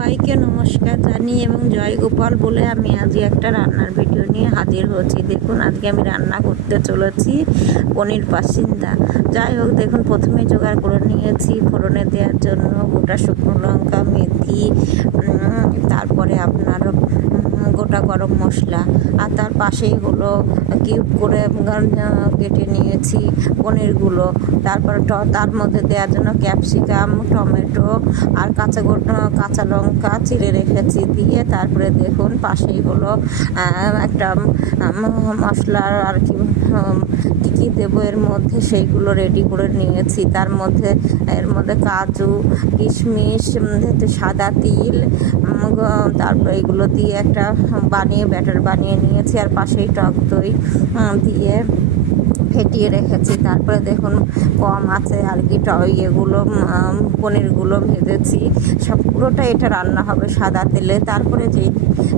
সবাইকে নমস্কার জানিয়ে এবং জয় গোপাল বলে আমি আজকে একটা রান্নার ভিডিও নিয়ে হাজির হয়েছি। দেখুন আজকে আমি রান্না করতে চলেছি পনির পাসিন্দা। যাই হোক, দেখুন প্রথমে জোগাড় করে নিয়েছি ফোড়নে দেওয়ার জন্য গোটা শুকনো লঙ্কা, মেথি, তারপরে আপনার গোটা গরম মশলা, আর তার পাশেই হলো কিউব করে কেটে নিয়েছি পনিরগুলো। তারপর তার মধ্যে দেওয়ার জন্য ক্যাপসিকাম, টমেটো আর কাঁচা লঙ্কা চিড়ে রেখেছি। দিয়ে তারপরে দেখুন পাশেই হলো একটা মশলার আর কি কী দেবো এর মধ্যে সেইগুলো রেডি করে নিয়েছি। এর মধ্যে কাজু, কিশমিশ, সাদা তিল, তারপর এগুলো দিয়ে একটা ব্যাটার বানিয়ে নিয়েছি। আর পাশেই টক দই দিয়ে ফেটিয়ে রেখেছি। তারপরে দেখুন কম আছে আর কি পনিরগুলো ভেজেছি। সব পুরোটা এটা রান্না হবে সাদা তেলে। তারপরে যেই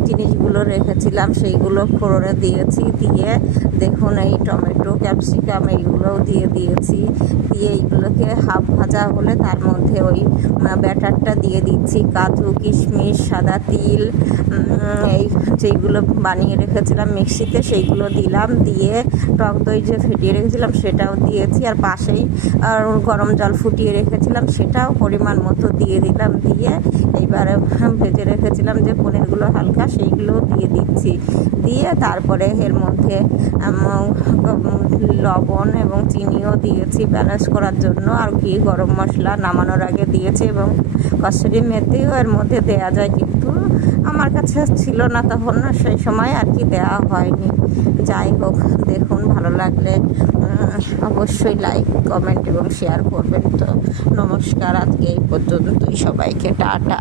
জিনিসগুলো রেখেছিলাম সেইগুলো ফোড়নে দিয়েছি। দিয়ে দেখুন এই টমেটো, ক্যাপসিকাম এইগুলোও দিয়ে দিয়েছি। দিয়ে এইগুলোকে হাফ ভাজা হলে তার মধ্যে ওই ব্যাটারটা দিয়ে দিচ্ছি। কাজু, কিশমিশ, সাদা তিল, এই যেইগুলো বানিয়ে রেখেছিলাম মিক্সিতে সেইগুলো দিলাম। দিয়ে টক দই যে ফেটিয়ে রেখেছিলাম সেটাও দিয়েছি। আর পাশেই গরম জল ফুটিয়ে রেখেছিলাম সেটাও পরিমাণ মতো দিয়ে দিলাম। দিয়ে এইবারে ভেজে রেখেছিলাম যে পনিরগুলো হালকা সেইগুলোও দিয়ে দিচ্ছি। দিয়ে তারপরে এর মধ্যে লবণ এবং চিনিও দিয়েছি ব্যালেন্স করার জন্য। আর কি গরম মশলা নামানোর আগে দিয়েছি এবং কসুরি মেথিও এর মধ্যে দেওয়া যায়, কিন্তু আমার কাছে ছিল না তখন, না সেই সময় আর কি দেওয়া হয়নি। যাই হোক, দেখুন ভালো লাগলে অবশ্যই লাইক, কমেন্ট এবং শেয়ার করবেন। তো নমস্কার, আজকে এই পর্যন্তই, সবাইকে টাটা।